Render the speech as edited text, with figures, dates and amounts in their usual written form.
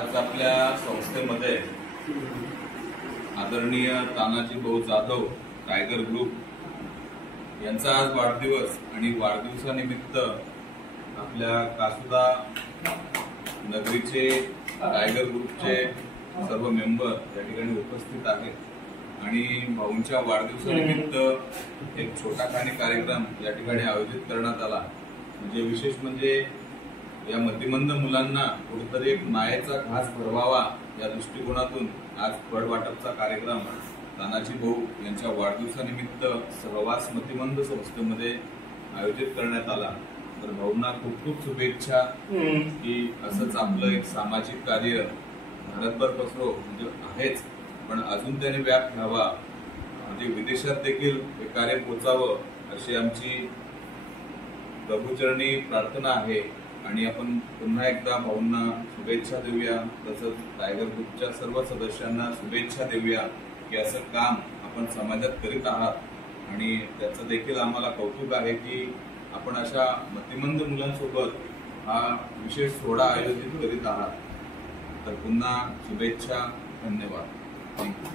आज आपल्या संस्थेमध्ये आदरणीय तानाजी भाऊ जाधव टायगर ग्रुप यांचा आज वाढदिवस आणि वाढदिवसानिमित्त आपल्या कासुदा नगरीचे टायगर ग्रुपचे सर्व मेंबर या ठिकाणी उपस्थित आहेत आणि भाऊंच्या वाढदिवसानिमित्त एक छोटा खाणी कार्यक्रम या ठिकाणी आयोजित करण्यात आला। म्हणजे विशेष म्हणजे या मतिमंद मुलांना कुठेतरी एक मायेचा घास भरवावा या दृष्टिकोनातून आज फळ वाटपचा कार्यक्रम तानाजी भाऊ यांच्या वाढदिवसानिमित्त सहवास मतिमंद संस्थेमध्ये आयोजित करण्यात आला। तर भाऊंना खूप खूप शुभेच्छा की असंच आपलं एक सामाजिक कार्य भारतभर पसरो म्हणजे आहेच, पण अजून त्याने व्याप घ्यावा, म्हणजे विदेशात देखील हे कार्य पोचावं अशी आमची प्रभूचरणी प्रार्थना आहे। आणि आपण पुन्हा एकदा भाऊंना शुभेच्छा देऊया, तसंच टायगर ग्रुपच्या सर्व सदस्यांना शुभेच्छा देऊया की असं काम आपण समाजात करीत आहात आणि त्याचं देखील आम्हाला कौतुक आहे की आपण अशा मतिमंद मुलांसोबत हा विशेष सोहळा आयोजित करीत आहात। तर पुन्हा शुभेच्छा, धन्यवाद, थँक्यू।